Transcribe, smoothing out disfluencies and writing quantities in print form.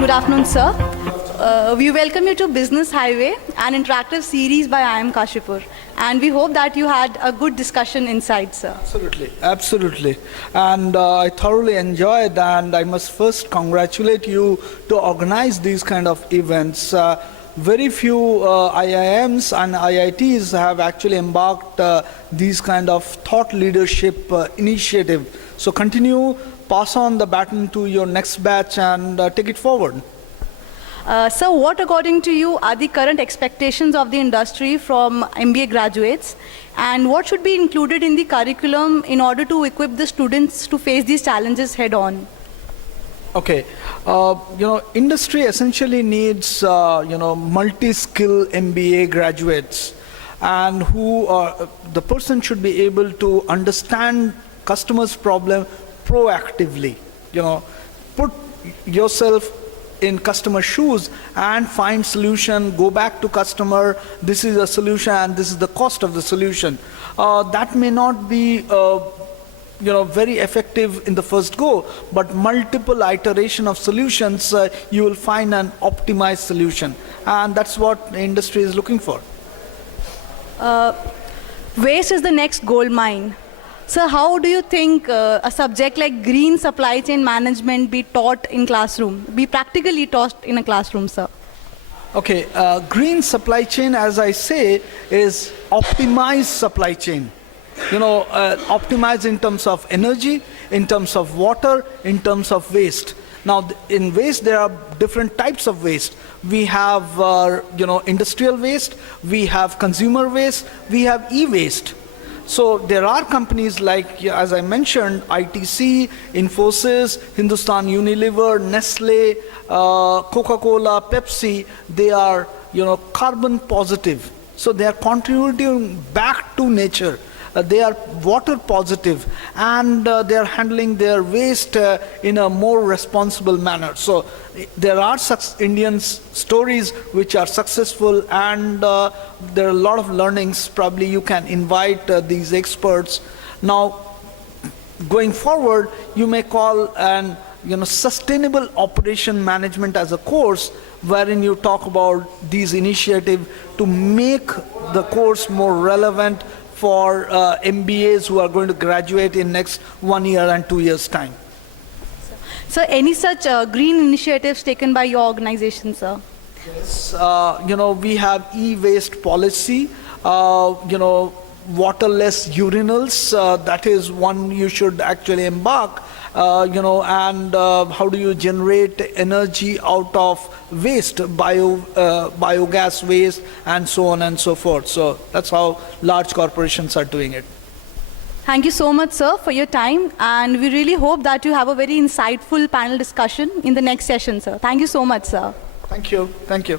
Good afternoon, sir. We welcome you to Business Highway, an interactive series by IIM Kashipur. And we hope that you had a good discussion inside, sir. Absolutely, absolutely. And I thoroughly enjoyed, and I must first congratulate you to organize these kind of events. Very few IIMs and IITs have actually embarked these kind of thought leadership initiative. So continue, pass on the baton to your next batch and take it forward. So what, according to you, are the current expectations of the industry from MBA graduates? And what should be included in the curriculum in order to equip the students to face these challenges head on? Okay, industry essentially needs, multi-skill MBA graduates, and the person should be able to understand customers' problem proactively. Put yourself in customer shoes and find solution, go back to customer, this is a solution and this is the cost of the solution. That may not be very effective in the first go, but multiple iteration of solutions, you will find an optimized solution, and that's what the industry is looking for. Waste is the next gold mine. So how do you think a subject like green supply chain management be taught in classroom, be practically taught in a classroom, sir? Okay, green supply chain, as I say, is optimized supply chain. Optimize in terms of energy, in terms of water, in terms of waste. Now, in waste, there are different types of waste. We have, industrial waste, we have consumer waste, we have e-waste. So there are companies like, as I mentioned, ITC, Infosys, Hindustan Unilever, Nestle, Coca-Cola, Pepsi. They are, carbon positive. So they are contributing back to nature. They are water positive, and they are handling their waste in a more responsible manner. So there are such Indian stories which are successful, and there are a lot of learnings. Probably you can invite these experts. Now, going forward, you may call an sustainable operation management as a course, wherein you talk about these initiatives to make the course more relevant for MBAs who are going to graduate in next 1 year and 2 years' time. So any such green initiatives taken by your organization, sir? Yes, we have e-waste policy, waterless urinals, that is one you should actually embark, and how do you generate energy out of waste, biogas waste, and so on and so forth. So that's how large corporations are doing it. Thank you so much, sir, for your time, and we really hope that you have a very insightful panel discussion in the next session, sir. Thank you so much, sir. Thank you. Thank you.